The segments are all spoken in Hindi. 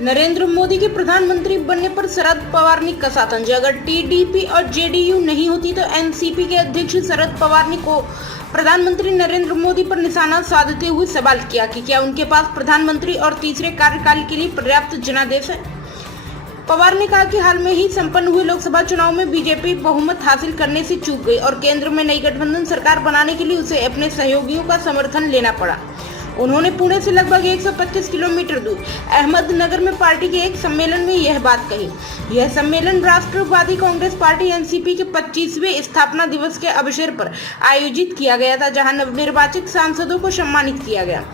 नरेंद्र मोदी के प्रधानमंत्री बनने पर शरद पवार ने कसा तंज। अगर टीडीपी और जेडीयू नहीं होती तो एनसीपी के अध्यक्ष शरद पवार ने को प्रधानमंत्री नरेंद्र मोदी पर निशाना साधते हुए सवाल किया कि क्या उनके पास प्रधानमंत्री और तीसरे कार्यकाल के लिए पर्याप्त जनादेश है। पवार ने कहा कि हाल में ही संपन्न हुए लोकसभा चुनाव में बीजेपी बहुमत हासिल करने से चूक गई और केंद्र में नई गठबंधन सरकार बनाने के लिए उसे अपने सहयोगियों का समर्थन लेना पड़ा। उन्होंने पुणे से लगभग 125 किलोमीटर दूर अहमदनगर में पार्टी के एक सम्मेलन में यह बात कही। यह सम्मेलन राष्ट्रवादी कांग्रेस पार्टी एनसीपी के 25वें स्थापना दिवस के अवसर पर आयोजित किया गया था, जहां नवनिर्वाचित सांसदों को सम्मानित किया गया।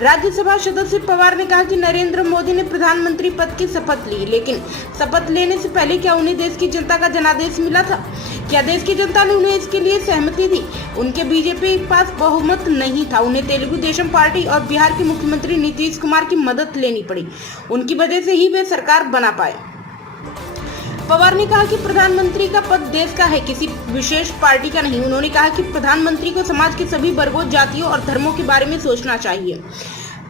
राज्यसभा सदस्य पवार ने कहा कि नरेंद्र मोदी ने प्रधानमंत्री पद की शपथ ली, लेकिन शपथ लेने से पहले क्या उन्हें देश की जनता का जनादेश मिला था? क्या देश की जनता ने उन्हें इसके लिए सहमति दी? उनके बीजेपी के पास बहुमत नहीं था। उन्हें तेलुगु देशम पार्टी और बिहार के मुख्यमंत्री नीतीश कुमार की मदद लेनी पड़ी। उनकी वजह से ही वे सरकार बना पाए। पवार ने कहा कि प्रधानमंत्री का पद देश का है, किसी विशेष पार्टी का नहीं। उन्होंने कहा कि प्रधानमंत्री को समाज के सभी वर्गों, जातियों और धर्मों के बारे में सोचना चाहिए।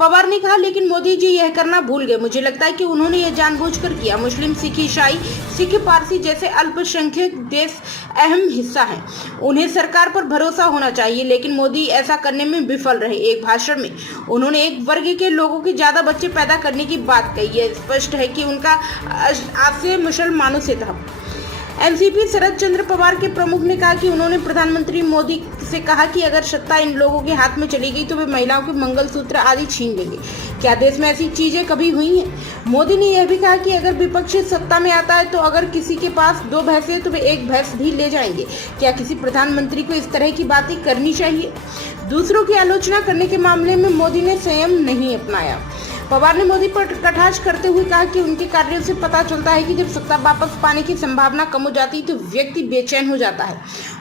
पवार ने कहा, लेकिन मोदी जी यह करना भूल गए। मुझे लगता है कि उन्होंने यह जानबूझकर किया। मुस्लिम, सिख, ईसाई, सिख, पारसी जैसे अल्पसंख्यक देश अहम हिस्सा हैं। उन्हें सरकार पर भरोसा होना चाहिए, लेकिन मोदी ऐसा करने में विफल रहे। एक भाषण में उन्होंने एक वर्ग के लोगों के ज्यादा बच्चे पैदा करने की बात कही। यह स्पष्ट है कि उनका आशय मुसलमानों से था। एनसीपी शरद चंद्र पवार के प्रमुख ने कहा कि उन्होंने प्रधानमंत्री मोदी से कहा कि अगर सत्ता इन लोगों के हाथ में चली गई तो वे महिलाओं के मंगलसूत्र आदि छीन लेंगे। क्या देश में ऐसी चीजें कभी हुई हैं? मोदी ने यह भी कहा कि अगर विपक्ष सत्ता में आता है तो अगर किसी के पास 2 भैंसें तो वे 1 भैंस भी ले जाएंगे। क्या किसी प्रधानमंत्री को इस तरह की बातें करनी चाहिए? दूसरों की आलोचना करने के मामले में मोदी ने संयम नहीं अपनाया। पवार ने मोदी पर कटाक्ष करते हुए कहा कि उनके कार्यों से पता चलता है कि जब सत्ता वापस पाने की संभावना कम हो जाती है तो व्यक्ति बेचैन हो जाता है।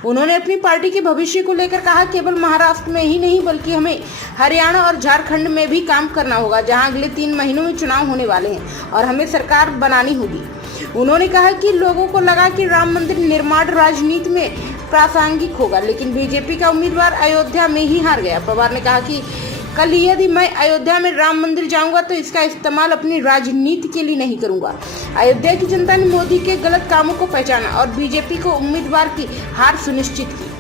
उन्होंने अपनी पार्टी के भविष्य को लेकर कहा, केवल महाराष्ट्र में ही नहीं बल्कि हमें हरियाणा और झारखंड में भी काम करना होगा, जहां अगले 3 महीनों में चुनाव होने वाले हैं और हमें सरकार बनानी होगी। उन्होंने कहा कि लोगों को लगा कि राम मंदिर निर्माण राजनीति में प्रासंगिक होगा, लेकिन बीजेपी का उम्मीदवार अयोध्या में ही हार गया। पवार ने कहा कि कल यदि मैं अयोध्या में राम मंदिर जाऊंगा तो इसका इस्तेमाल अपनी राजनीति के लिए नहीं करूंगा। अयोध्या की जनता ने मोदी के गलत कामों को पहचाना और बीजेपी को उम्मीदवार की हार सुनिश्चित की।